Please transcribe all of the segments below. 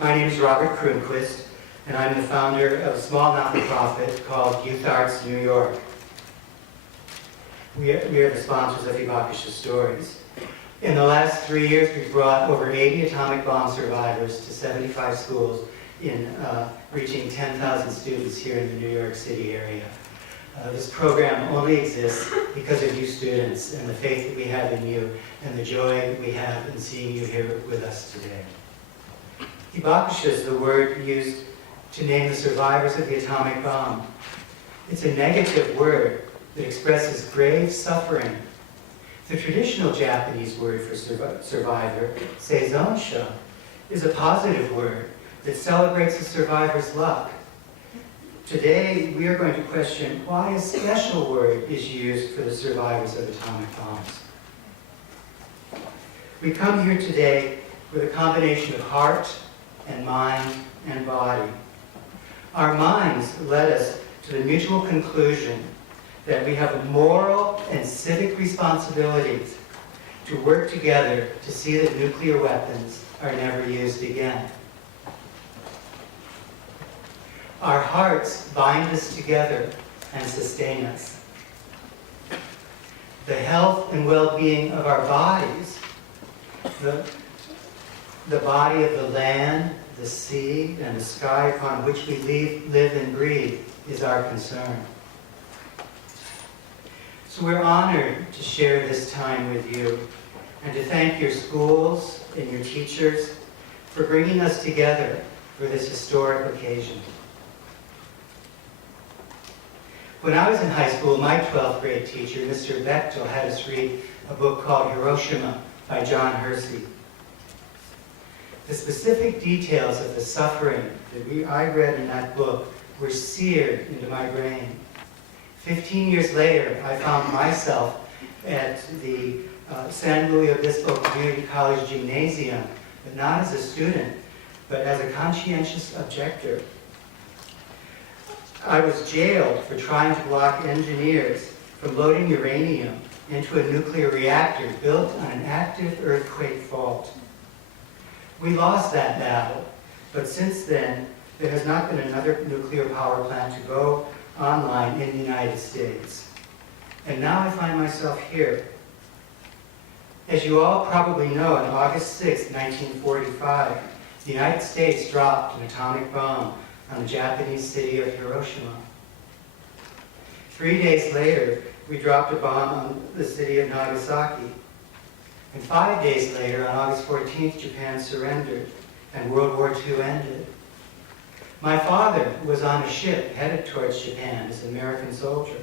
My name is Robert Croonquist, and I'm the founder of a small not-for-profit called Youth Arts New York. We are the sponsors of Hibakusha Stories. In the last 3 years, we've brought over 80 atomic bomb survivors to 75 schools in reaching 10,000 students here in the New York City area. This program only exists because of you students and the faith that we have in you and the joy we have in seeing you here with us today. Hibakusha is the word used to name the survivors of the atomic bomb. It's a negative word that expresses grave suffering. The traditional Japanese word for survivor, seizonsha, is a positive word that celebrates the survivor's luck. Today, we are going to question why a special word is used for the survivors of atomic bombs. We come here today with a combination of heart and mind and body. Our minds led us to the mutual conclusion that we have a moral and civic responsibility to work together to see that nuclear weapons are never used again. Our hearts bind us together and sustain us. The health and well-being of our bodies, the body of the land, the sea, and the sky upon which we live and breathe is our concern. So we're honored to share this time with you and to thank your schools and your teachers for bringing us together for this historic occasion. When I was in high school, my 12th grade teacher, Mr. Bechtel, had us read a book called Hiroshima by John Hersey. The specific details of the suffering that I read in that book were seared into my brain. 15 years later, I found myself at the San Luis Obispo Community College Gymnasium, but not as a student, but as a conscientious objector. I was jailed for trying to block engineers from loading uranium into a nuclear reactor built on an active earthquake fault. We lost that battle, but since then, there has not been another nuclear power plant to go online in the United States. And now I find myself here. As you all probably know, on August 6, 1945, the United States dropped an atomic bomb on the Japanese city of Hiroshima. 3 days later, we dropped a bomb on the city of Nagasaki. And 5 days later, on August 14th, Japan surrendered and World War II ended. My father was on a ship headed towards Japan as an American soldier.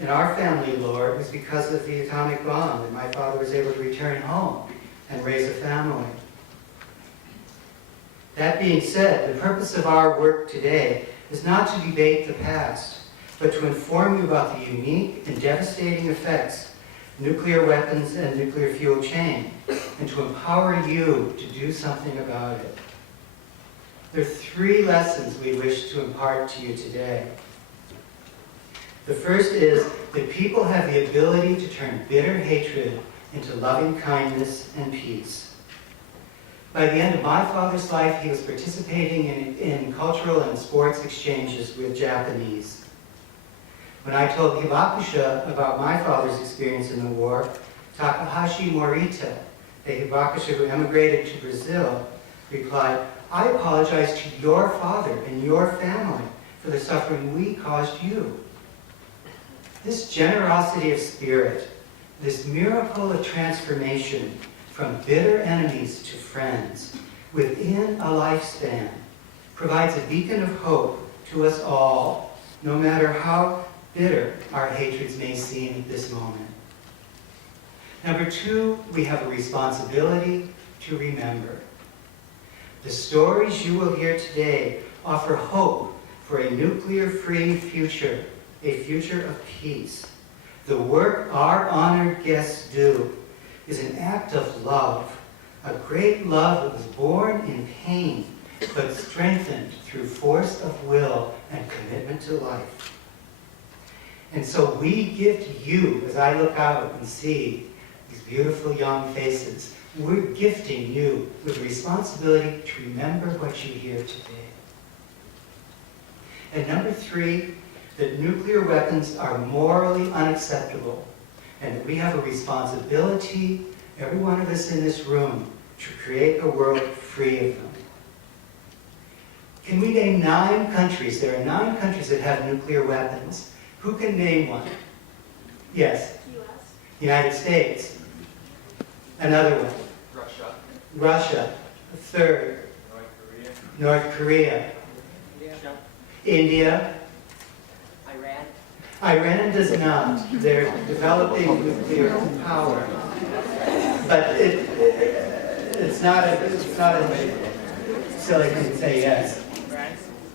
In our family lore, it was because of the atomic bomb that my father was able to return home and raise a family. That being said, the purpose of our work today is not to debate the past, but to inform you about the unique and devastating effects nuclear weapons and nuclear fuel chain, and to empower you to do something about it. There are 3 lessons we wish to impart to you today. The first is that people have the ability to turn bitter hatred into loving kindness and peace. By the end of my father's life, he was participating in cultural and sports exchanges with Japanese. When I told Hibakusha about my father's experience in the war, Takahashi Morita, a Hibakusha who emigrated to Brazil, replied, "I apologize to your father and your family for the suffering we caused you." This generosity of spirit, this miracle of transformation from bitter enemies to friends within a lifespan, provides a beacon of hope to us all, no matter how bitter our hatreds may seem at this moment. Number 2, we have a responsibility to remember. The stories you will hear today offer hope for a nuclear-free future, a future of peace. The work our honored guests do is an act of love, a great love that was born in pain, but strengthened through force of will and commitment to life. And so we give to you, as I look out and see these beautiful young faces, we're gifting you with the responsibility to remember what you hear today. And number 3, that nuclear weapons are morally unacceptable, and that we have a responsibility, every one of us in this room, to create a world free of them. Can we name 9 countries? There are 9 countries that have nuclear weapons. Who can name one? Yes? U.S. United States. Another one? Russia. Russia. A third? North Korea. India. Iran. Iran does not. They're developing nuclear power. But it's not a silly thing to say yes.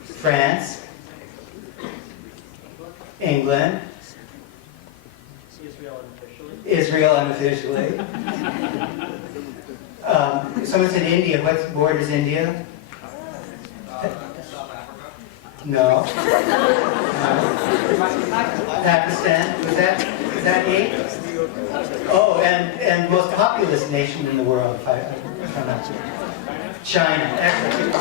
France. England. Israel unofficially. So it's in India. What borders India? South Africa. No. Pakistan. Was that 8? Oh, and most populous nation in the world, if I'm not sure. China. Excellent.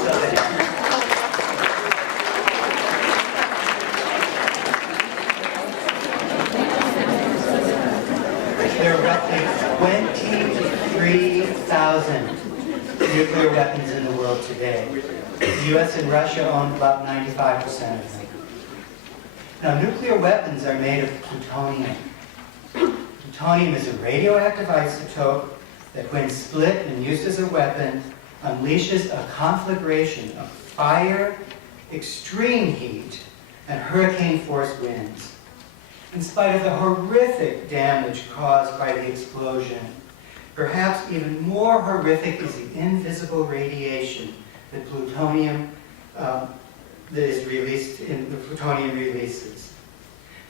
So there are roughly 23,000 nuclear weapons in the world today. The U.S. and Russia own about 95% of them. Now, nuclear weapons are made of plutonium. Plutonium is a radioactive isotope that, when split and used as a weapon, unleashes a conflagration of fire, extreme heat, and hurricane-force winds. In spite of the horrific damage caused by the explosion, perhaps even more horrific is the invisible radiation that plutonium that is released in the plutonium releases.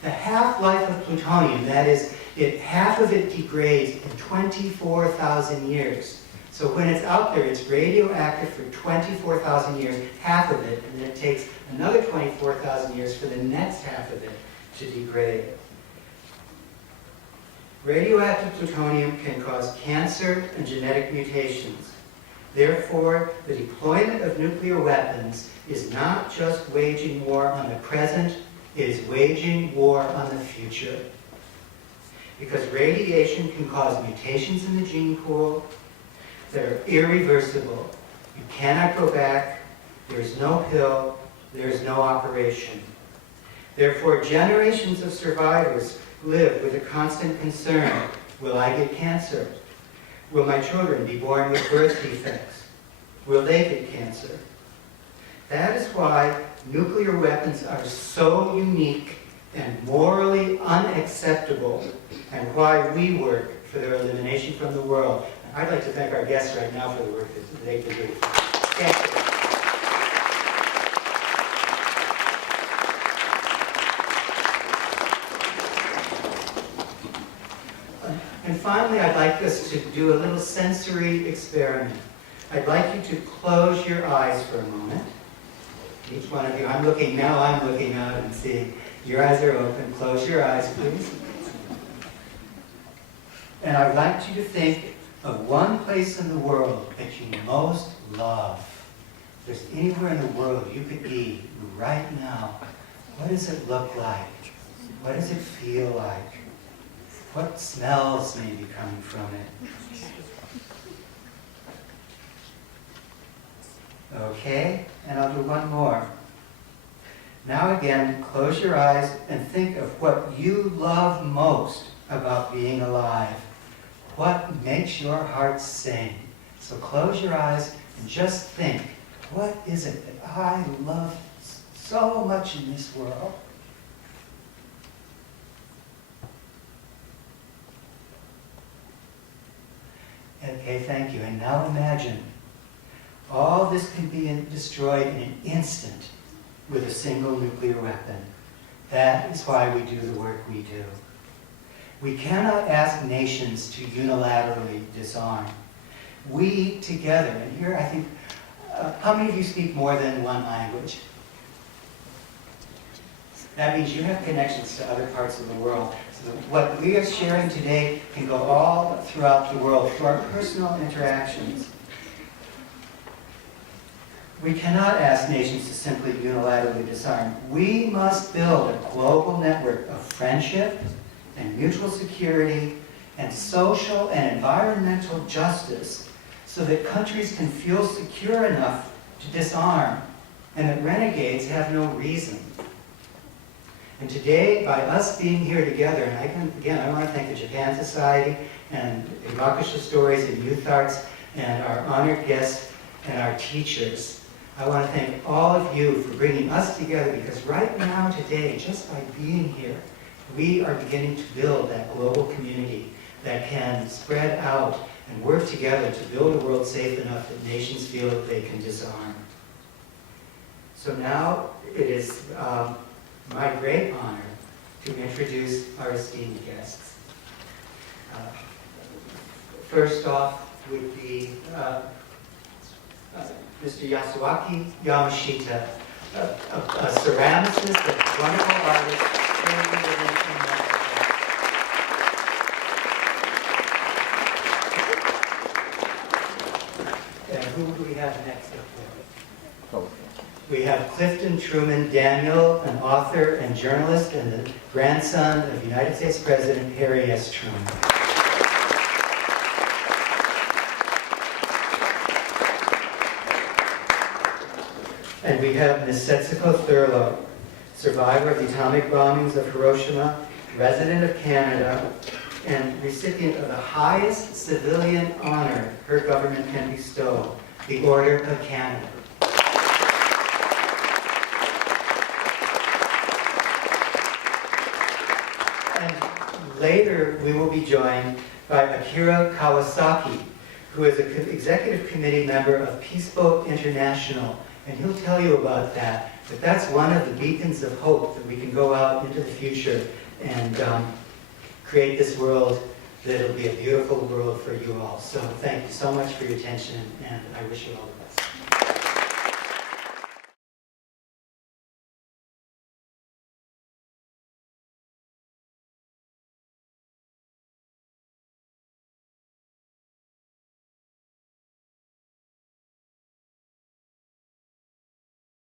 The half-life of plutonium, that is, half of it degrades in 24,000 years. So when it's out there, it's radioactive for 24,000 years, half of it, and then it takes another 24,000 years for the next half of it to degrade. Radioactive plutonium can cause cancer and genetic mutations. Therefore, the deployment of nuclear weapons is not just waging war on the present, it is waging war on the future. Because radiation can cause mutations in the gene pool that are irreversible. You cannot go back, there's no pill, there's no operation. Therefore, generations of survivors live with a constant concern. Will I get cancer? Will my children be born with birth defects? Will they get cancer? That is why nuclear weapons are so unique and morally unacceptable, and why we work for their elimination from the world. I'd like to thank our guests right now for the work that they do. Thank you. And finally, I'd like us to do a little sensory experiment. I'd like you to close your eyes for a moment. Each one of you, I'm looking out and see. Your eyes are open. Close your eyes, please. And I'd like you to think of one place in the world that you most love. If there's anywhere in the world you could be right now, what does it look like? What does it feel like? What smells may be coming from it? Okay, and I'll do one more. Now again, close your eyes and think of what you love most about being alive. What makes your heart sing? So close your eyes and just think, what is it that I love so much in this world? Okay, thank you. And now imagine all this can be destroyed in an instant with a single nuclear weapon. That is why we do the work we do. We cannot ask nations to unilaterally disarm. We together, and here I think, how many of you speak more than one language? That means you have connections to other parts of the world. So what we are sharing today can go all throughout the world through our personal interactions. We cannot ask nations to simply unilaterally disarm. We must build a global network of friendship and mutual security and social and environmental justice so that countries can feel secure enough to disarm and that renegades have no reason. And today, by us being here together, and I want to thank the Japan Society and Hibakusha Stories and Youth Arts and our honored guests and our teachers. I want to thank all of you for bringing us together, because right now, today, just by being here, we are beginning to build that global community that can spread out and work together to build a world safe enough that nations feel that they can disarm. So now it is my great honor to introduce our esteemed guests. First off would be Mr. Yasuaki Yamashita, a ceramicist, a wonderful artist, currently living in Nagasaki. And who do we have next up there? We have Clifton Truman Daniel, an author and journalist and the grandson of United States President Harry S. Truman. And we have Ms. Setsuko Thurlow, survivor of the atomic bombings of Hiroshima, resident of Canada, and recipient of the highest civilian honor her government can bestow, the Order of Canada. And later we will be joined by Akira Kawasaki, who is an executive committee member of Peaceboat International. And he'll tell you about that. But that's one of the beacons of hope that we can go out into the future and create this world that'll be a beautiful world for you all. So thank you so much for your attention, and I wish you all the best.